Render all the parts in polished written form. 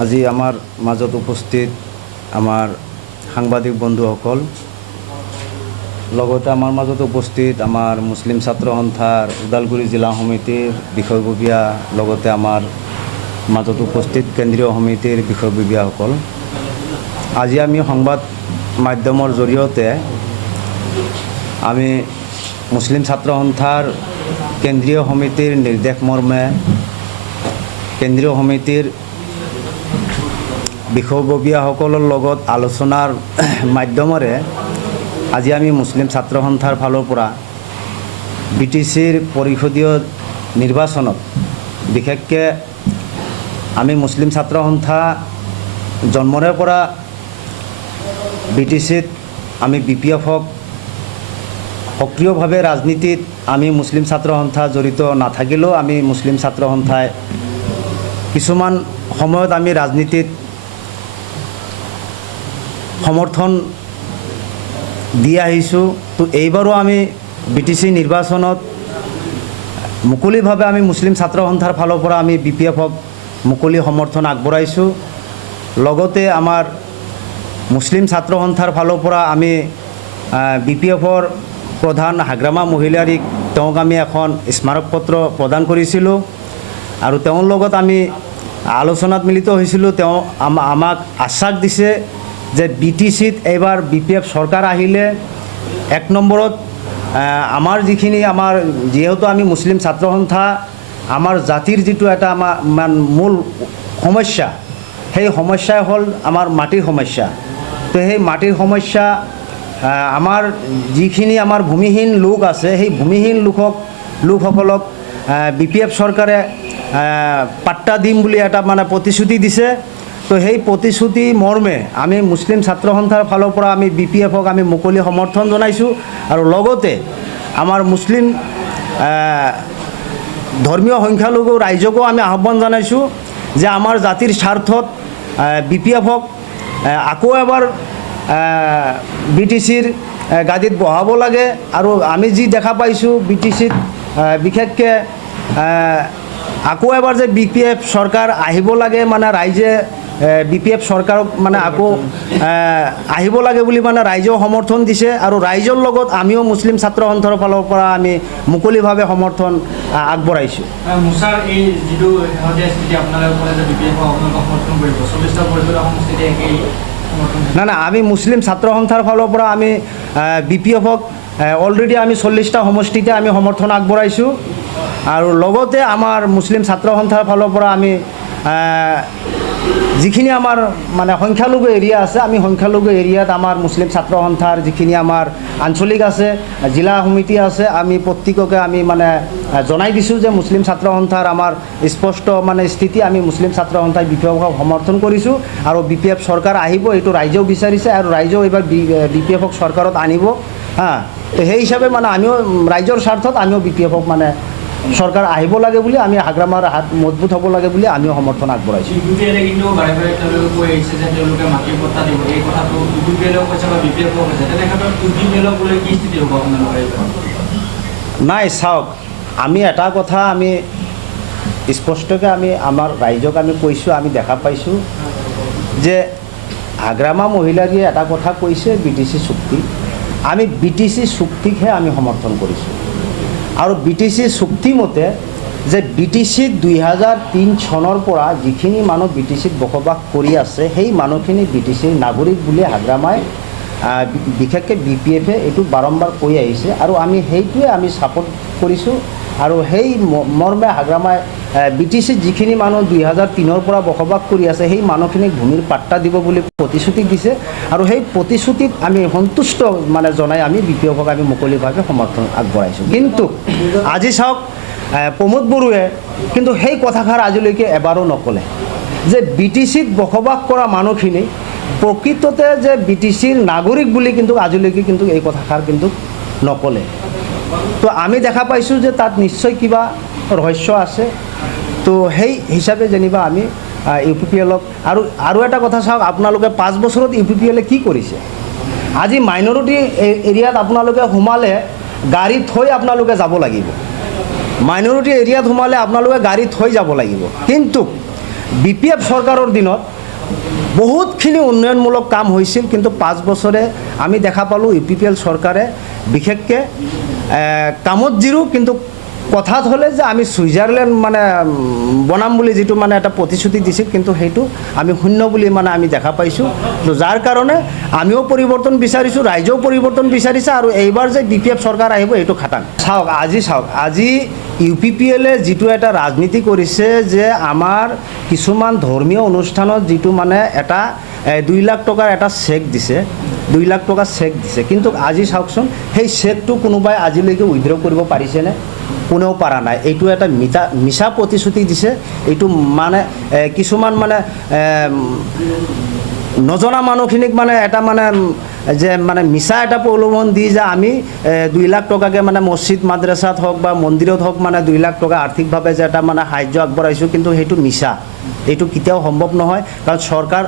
আজি আমাৰ মাজত উপস্থিত আমাৰ সাংবাদিক বন্ধুসকল, লগতে আমাৰ মাজত উপস্থিত আমাৰ মুছলিম ছাত্ৰ সন্থাৰ ওদালগুৰি জিলা সমিতিৰ বিষয়ববীয়া, লগতে আমাৰ মাজত উপস্থিত কেন্দ্ৰীয় সমিতিৰ বিষয়ববীয়াসকল, আজি আমি সংবাদ মাধ্যমৰ জৰিয়তে আমি মুছলিম ছাত্ৰ সন্থাৰ কেন্দ্ৰীয় সমিতিৰ নিৰ্দেশ মৰ্মে কেন্দ্ৰীয় সমিতিৰ বিষয়ববীয়াসকলৰ লগত আলোচনাৰ মাধ্যমেৰে আজি আমি মুছলিম ছাত্ৰ সন্থাৰ ফালৰ পৰা BTCৰ পৰিষদীয় নিৰ্বাচনত বিশেষকৈ আমি মুছলিম ছাত্ৰ সন্থা জন্মৰে পৰা BTCত আমি BPFক সক্ৰিয়ভাৱে ৰাজনীতিত আমি মুছলিম ছাত্ৰ সন্থা জড়িত নাথাকিলেও আমি মুছলিম ছাত্ৰ সন্থাই কিছুমান সময়ত আমি ৰাজনীতিত সমৰ্থন দি আহিছোঁ। তো এইবাৰো আমি BTC নিৰ্বাচনত মুকলিভাৱে আমি মুছলিম ছাত্ৰ সন্থাৰ ফালৰ পৰা আমি BPFক মুকলি সমৰ্থন আগবঢ়াইছোঁ। লগতে আমাৰ মুছলিম ছাত্ৰ সন্থাৰ ফালৰ পৰা আমি BPFৰ প্ৰধান হাগ্ৰামা মহিলাৰীক তেওঁক আমি এখন স্মাৰক পত্ৰ প্ৰদান কৰিছিলোঁ আৰু তেওঁৰ লগত আমি আলোচনাত মিলিত হৈছিলোঁ। তেওঁ আমাক আশ্বাস দিছে যে BTCত এইবাৰ BPF চৰকাৰ আহিলে এক নম্বৰত আমাৰ যিখিনি যিহেতু আমি মুছলিম ছাত্ৰ সন্থা, আমাৰ জাতিৰ যিটো এটা আমাৰ মূল সমস্যা, সেই সমস্যাই হ'ল আমাৰ মাটিৰ সমস্যা। তো সেই মাটিৰ সমস্যা আমাৰ যিখিনি আমাৰ ভূমিহীন লোক আছে, সেই ভূমিহীন লোকসকলক BPF চৰকাৰে পাট্টা দিম বুলি এটা প্ৰতিশ্ৰুতি দিছে। তো সেই প্ৰতিশ্ৰুতি মৰ্মে আমি মুছলিম ছাত্ৰ সন্থাৰ ফালৰ পৰা আমি BPFক আমি মুকলি সমৰ্থন জনাইছোঁ আৰু লগতে আমাৰ মুছলিম ধৰ্মীয় সংখ্যালঘু ৰাইজকো আমি আহ্বান জনাইছোঁ যে আমাৰ জাতিৰ স্বাৰ্থত BPFক আকৌ এবাৰ BTCৰ গাদীত বহাব লাগে। আৰু আমি যি দেখা পাইছোঁ BTCত বিশেষকৈ আকৌ এবাৰ যে BPF চৰকাৰ আহিব লাগে, ৰাইজে BPF চৰকাৰক আকৌ আহিব লাগে বুলি ৰাইজেও সমৰ্থন দিছে আৰু ৰাইজৰ লগত আমিও মুছলিম ছাত্ৰ সন্থাৰ ফালৰ পৰা আমি মুকলিভাৱে সমৰ্থন আগবঢ়াইছোঁ। না আমি মুছলিম ছাত্ৰ সন্থাৰ ফালৰ পৰা আমি BPFক অলৰেডি আমি 40টা সমষ্টিতে আমি সমৰ্থন আগবঢ়াইছোঁ আৰু লগতে আমাৰ মুছলিম ছাত্ৰ সন্থাৰ ফালৰ পৰা আমি যিখিনি আমাৰ সংখ্যালঘু এৰিয়া আছে, আমি সংখ্যালঘু এৰিয়াত আমাৰ মুছলিম ছাত্ৰ সন্থাৰ যিখিনি আমাৰ আঞ্চলিক আছে, জিলা সমিতি আছে, আমি প্ৰত্যেককে আমি জনাই দিছোঁ যে মুছলিম ছাত্ৰ সন্থাৰ আমাৰ স্পষ্ট স্থিতি, আমি মুছলিম ছাত্ৰ সন্থাই BPFক সমৰ্থন কৰিছোঁ আৰু BPF চৰকাৰ আহিব, এইটো ৰাইজেও বিচাৰিছে আৰু ৰাইজেও এইবাৰ BPFক চৰকাৰত আনিব। তো সেই হিচাপে আমিও ৰাইজৰ স্বাৰ্থত আমিও BPFক চৰকাৰ আহিব লাগে বুলি, আমি হাগ্ৰামাৰ হাত মজবুত হ'ব লাগে বুলি আমিও সমৰ্থন আগবঢ়াইছোঁ। নাই চাওক, আমি এটা কথা আমি স্পষ্টকৈ আমি আমাৰ ৰাইজক আমি কৈছোঁ, আমি দেখা পাইছোঁ যে হাগ্ৰামা মহিলাৰীয়ে এটা কথা কৈছে BTC চুক্তি, আমি BTC চুক্তিকহে আমি সমৰ্থন কৰিছোঁ আৰু BTC চুক্তি মতে যে BTCত 2003 চনৰ পৰা যিখিনি মানুহ BTCত বসবাস কৰি আছে, সেই মানুহখিনি BTCৰ নাগৰিক বুলি হাগ্ৰামাই বিশেষকৈ BPFে এইটো বাৰম্বাৰ কৈ আহিছে আৰু আমি সেইটোৱে আমি ছাপোৰ্ট কৰিছোঁ আৰু সেই মৰ্মে হাগ্ৰামাই BTCত যিখিনি মানুহ 2003ৰ পৰা বসবাস কৰি আছে, সেই মানুহখিনিক ভূমিৰ পাট্টা দিব বুলি প্ৰতিশ্ৰুতি দিছে আৰু সেই প্ৰতিশ্ৰুতিত আমি সন্তুষ্ট জনাই আমি BPFক আমি মুকলিভাৱে সমৰ্থন আগবঢ়াইছোঁ। কিন্তু আজি চাওক, প্ৰমোদ বড়োৱে কিন্তু সেই কথাষাৰ আজিলৈকে এবাৰো নক'লে যে BTCত বসবাস কৰা মানুহখিনি প্ৰকৃততে যে BTCৰ নাগৰিক বুলি কিন্তু আজিলৈকে কিন্তু এই কথাষাৰ কিন্তু নক'লে। তো আমি দেখা পাইছোঁ যে তাত নিশ্চয় কিবা ৰহস্য আছে। তো সেই হিচাপে যেনিবা আমি UPPLক আৰু এটা কথা চাওক, আপোনালোকে 5 বছৰত UPPLে কি কৰিছে? আজি মাইনৰিটি এৰিয়াত আপোনালোকে সোমালে গাড়ী থৈ আপোনালোকে যাব লাগিব, মাইনৰিটি এৰিয়াত সোমালে আপোনালোকে গাড়ী থৈ যাব লাগিব। কিন্তু BPF চৰকাৰৰ দিনত বহুতখিনি উন্নয়নমূলক কাম হৈছিল, কিন্তু 5 বছৰে আমি দেখা পালোঁ UPPL চৰকাৰে বিশেষকৈ কামত জিৰো, কিন্তু কথাত হ'লে যে আমি ছুইজাৰলেণ্ড মানে বনাম বুলি যিটো মানে এটা প্ৰতিশ্ৰুতি দিছিল, কিন্তু সেইটো আমি শূন্য বুলি মানে আমি দেখা পাইছোঁ। তো যাৰ কাৰণে আমিও পৰিৱৰ্তন বিচাৰিছোঁ, ৰাইজেও পৰিৱৰ্তন বিচাৰিছে, আৰু এইবাৰ যে BPF চৰকাৰ আহিব এইটো খাটাং। চাওক আজি UPPLে যিটো এটা ৰাজনীতি কৰিছে যে আমাৰ কিছুমান ধৰ্মীয় অনুষ্ঠানত যিটো মানে এটা 2 লাখ টকাৰ এটা চেক দিছে, 2 লাখ টকা চেক দিছে, কিন্তু আজি চাওকচোন সেই চেকটো কোনোবাই আজিলৈকে উইথড্ৰ কৰিব পাৰিছেনে? কোনেও পৰা নাই। এইটো এটা মিছা প্ৰতিশ্ৰুতি দিছে। এইটো মানে কিছুমান মানে নজনা মানুহখিনিক মানে এটা মানে যে মানে মিছা এটা প্ৰলোভন দি যে আমি 2 লাখ টকাকৈ মানে মছজিদ মাদ্ৰাছাত হওক বা মন্দিৰত হওক মানে 2 লাখ টকা আৰ্থিকভাৱে যে এটা মানে সাহায্য আগবঢ়াইছোঁ, কিন্তু সেইটো মিছা। এইটো কেতিয়াও সম্ভৱ নহয়, কাৰণ চৰকাৰ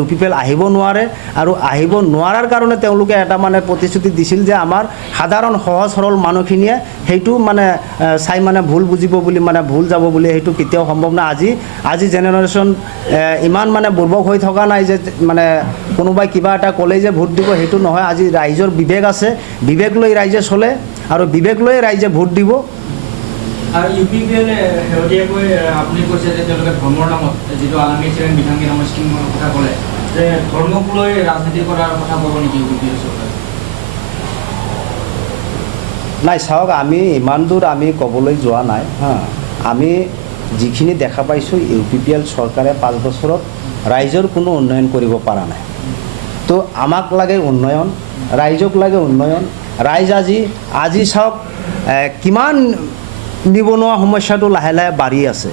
UPPL আহিব নোৱাৰে, আৰু আহিব নোৱাৰাৰ কাৰণে তেওঁলোকে এটা মানে প্ৰতিশ্ৰুতি দিছিল যে আমাৰ সাধাৰণ সহজ সৰল মানুহখিনিয়ে সেইটো মানে চাই মানে ভুল বুজিব বুলি, মানে ভুল যাব বুলি, সেইটো কেতিয়াও সম্ভৱ নাই। আজি জেনেৰেশ্যন ইমান মানে বুৰ্বক হৈ থকা নাই যে মানে কোনোবাই কিবা এটা ক'লেই যে ভোট দিব, সেইটো নহয়। আজি ৰাইজৰ বিবেক আছে, বিবেক লৈ ৰাইজে চলে, আৰু বিবেক লৈ ৰাইজে ভোট দিব। আৰু UPPL শেহতীয়াকৈ আপুনি কৈছে যে তেওঁলোকে ধৰ্মৰ নামত যিটো আলামী চেৰেন বিধাংগী নামৰ স্কীমৰ কথা ক'লে, যে ধৰ্মক লৈ ৰাজনীতি কৰাৰ কথা ক'ব নেকি UPPL চৰকাৰে? নাই, চাওক, আমি ইমান দূৰ আমি ক'বলৈ যোৱা নাই। আমি যিখিনি দেখা পাইছোঁ UPPL চৰকাৰে 5 বছৰত ৰাইজৰ কোনো উন্নয়ন কৰিব পৰা নাই। তো আমাক লাগে উন্নয়ন, ৰাইজক লাগে উন্নয়ন। ৰাইজ আজি চাওক কিমান নিবনুৱা সমস্যাটো লাহে লাহে বাঢ়ি আছে।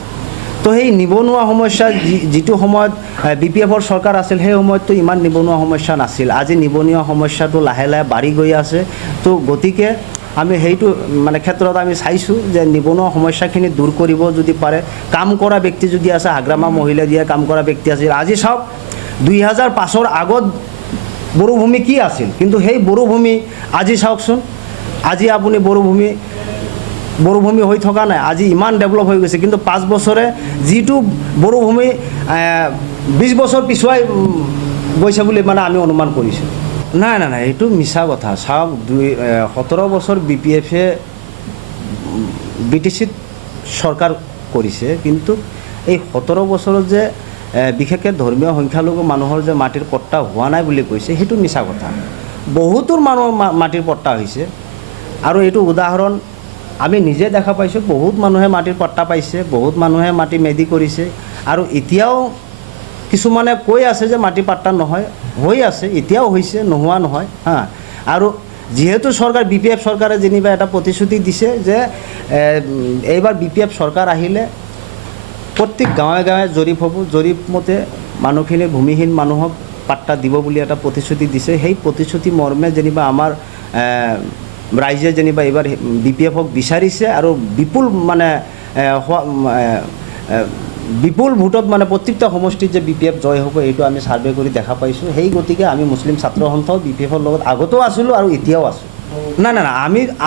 তো সেই নিবনুৱা সমস্যা যিটো সময়ত BPFৰ চৰকাৰ আছিল, সেই সময়ততো ইমান নিবনুৱা সমস্যা নাছিল। আজি নিবনুৱা সমস্যাটো লাহে লাহে বাঢ়ি গৈ আছে। তো গতিকে আমি সেইটো মানে ক্ষেত্ৰত আমি চাইছোঁ যে নিবনুৱা সমস্যাখিনি দূৰ কৰিব যদি পাৰে, কাম কৰা ব্যক্তি যদি আছে, হাগ্ৰামা মহিলা দিয়ে কাম কৰা ব্যক্তি আছিল। আজি চাওক 2005ৰ আগত বড়োভূমি কি আছিল, কিন্তু সেই বড়োভূমি আজি চাওকচোন, আজি আপুনি বড়োভূমি হৈ থকা নাই, আজি ইমান ডেভেলপ হৈ গৈছে। কিন্তু 5 বছৰে যিটো বড়োভূমি 20 বছৰ পিছুৱাই গৈছে বুলি মানে আমি অনুমান কৰিছোঁ। নাই, এইটো মিছা কথা। চাওক, 17 বছৰ BPFে BTCত চৰকাৰ কৰিছে, কিন্তু এই 17 বছৰত যে বিশেষকৈ ধৰ্মীয় সংখ্যালঘু মানুহৰ যে মাটিৰ পট্টা হোৱা নাই বুলি কৈছে, সেইটো মিছা কথা। বহুতৰ মানুহৰ মাটিৰ পট্টা হৈছে, আৰু এইটো উদাহৰণ আমি নিজে দেখা পাইছোঁ। বহুত মানুহে মাটিৰ পট্টা পাইছে, বহুত মানুহে মাটি মেদি কৰিছে, আৰু এতিয়াও কিছুমানে কৈ আছে যে মাটি পাট্টা নহয়, হৈ আছে, এতিয়াও হৈছে, নোহোৱা নহয়। আৰু যিহেতু চৰকাৰ BPF চৰকাৰে যেনিবা এটা প্ৰতিশ্ৰুতি দিছে যে এইবাৰ BPF চৰকাৰ আহিলে প্ৰত্যেক গাঁৱে গাঁৱে জৰীপ হ'ব, জৰীপ মতে মানুহখিনি ভূমিহীন মানুহক পাট্টা দিব বুলি এটা প্ৰতিশ্ৰুতি দিছে। সেই প্ৰতিশ্ৰুতি মৰ্মে যেনিবা আমাৰ ৰাইজে যেনিবা এইবাৰ BPFক বিচাৰিছে, আৰু বিপুল ভোটত মানে প্ৰত্যেকটা সমষ্টিত যে BPF জয় হ'ব, এইটো আমি ছাৰ্ভে কৰি দেখা পাইছোঁ। সেই গতিকে আমি মুছলিম ছাত্ৰ সন্থাও BPFৰ লগত আগতেও আছিলোঁ আৰু এতিয়াও আছোঁ। নাই,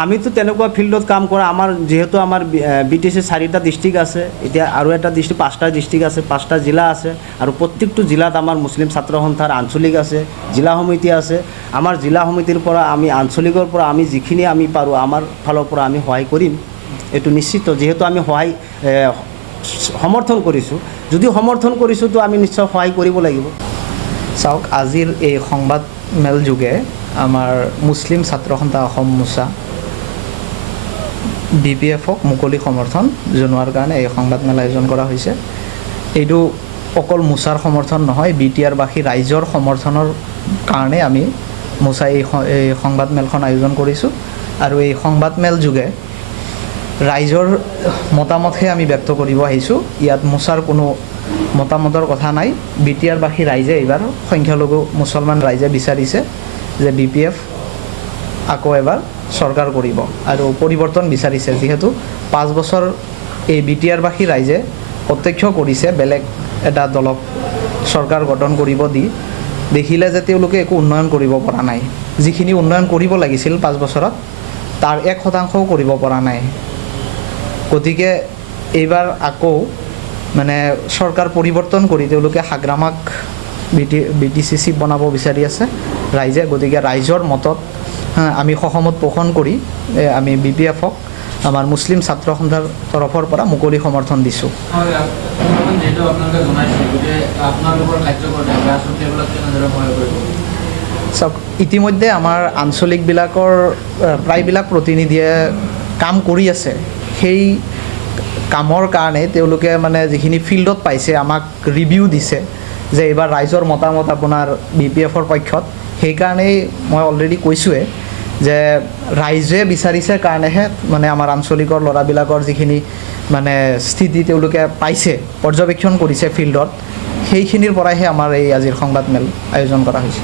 আমিতো তেনেকুৱা ফিল্ডত কাম কৰা, আমাৰ যিহেতু আমাৰ BTC 4টা ডিষ্ট্ৰিক্ট আছে, এতিয়া আৰু এটা ডিষ্ট্ৰিক্ট 5টা ডিষ্ট্ৰিক্ট আছে, 5টা জিলা আছে, আৰু প্ৰত্যেকটো জিলাত আমাৰ মুছলিম ছাত্ৰ সন্থাৰ আঞ্চলিক আছে, জিলা সমিতি আছে। আমাৰ জিলা সমিতিৰ পৰা আমি আঞ্চলিকৰ পৰা আমি যিখিনি আমি পাৰোঁ আমাৰ ফালৰ পৰা আমি সহায় কৰিম, এইটো নিশ্চিত। যিহেতু আমি সমৰ্থন কৰিছোঁ, যদি সমৰ্থন কৰিছোঁ তো আমি নিশ্চয় সহায় কৰিব লাগিব। চাওক, আজিৰ এই সংবাদ মেল যোগে আমাৰ মুছলিম ছাত্ৰ সন্থা অসম মোৰ্চা BPFক মুকলি সমৰ্থন জনোৱাৰ কাৰণে এই সংবাদ মেল আয়োজন কৰা হৈছে। এইটো অকল মোৰ্চাৰ সমৰ্থন নহয়, BTR-বাসী ৰাইজৰ সমৰ্থনৰ কাৰণে আমি মোৰ্চাই এই সংবাদ মেলখন আয়োজন কৰিছোঁ। আৰু এই সংবাদ মেল যোগে ৰাইজৰ মতামতহে আমি ব্যক্ত কৰিব আহিছোঁ। ইয়াত মোৰ্চাৰ কোনো মতামতৰ কথা নাই। BTR-বাসী ৰাইজে এইবাৰ সংখ্যালঘু মুছলমান ৰাইজে বিচাৰিছে যে BPF আকৌ এবাৰ চৰকাৰ কৰিব, আৰু পৰিৱৰ্তন বিচাৰিছে। যিহেতু 5 বছৰ এই BTR-বাসী ৰাইজে প্ৰত্যক্ষ কৰিছে বেলেগ এটা দলক চৰকাৰ গঠন কৰিব দি, দেখিলে যে তেওঁলোকে একো উন্নয়ন কৰিব পৰা নাই। যিখিনি উন্নয়ন কৰিব লাগিছিল 5 বছৰত, তাৰ 1% কৰিব পৰা নাই। গতিকে এইবাৰ আকৌ মানে চৰকাৰ পৰিৱৰ্তন কৰি তেওঁলোকে হাগ্ৰামাক BTCC বনাব বিচাৰি আছে ৰাইজে। গতিকে ৰাইজৰ মতত আমি সহমত পোষণ কৰি আমি BPF-ক আমাৰ মুছলিম ছাত্ৰ সন্থাৰ তৰফৰ পৰা মুকলি সমৰ্থন দিছোঁ। হয়, যিহেতু আপোনালোকে জনাইছে, গতিকে আপোনালোকৰ কাৰ্যকৰ্তা গ্ৰাছৰুট লেভেলত কেনেদৰে সহায় কৰিব? চাওক, ইতিমধ্যে আমাৰ আঞ্চলিকবিলাকৰ প্ৰায়বিলাক প্ৰতিনিধিয়ে কাম কৰি আছে। সেই কামৰ কাৰণে তেওঁলোকে মানে যিখিনি ফিল্ডত পাইছে আমাক ৰিভিউ দিছে যে এইবাৰ ৰাইজৰ মতামত আপোনাৰ BPF-ৰ পক্ষত। সেইকাৰণেই মই অলৰেডি কৈছোঁৱে যে ৰাইজে বিচাৰিছে কাৰণেহে মানে আমাৰ আঞ্চলিকৰ ল'ৰাবিলাকৰ যিখিনি মানে স্থিতি তেওঁলোকে পাইছে, পৰ্যবেক্ষণ কৰিছে ফিল্ডত, সেইখিনিৰ পৰাইহে আমাৰ এই আজিৰ সংবাদমেল আয়োজন কৰা হৈছে।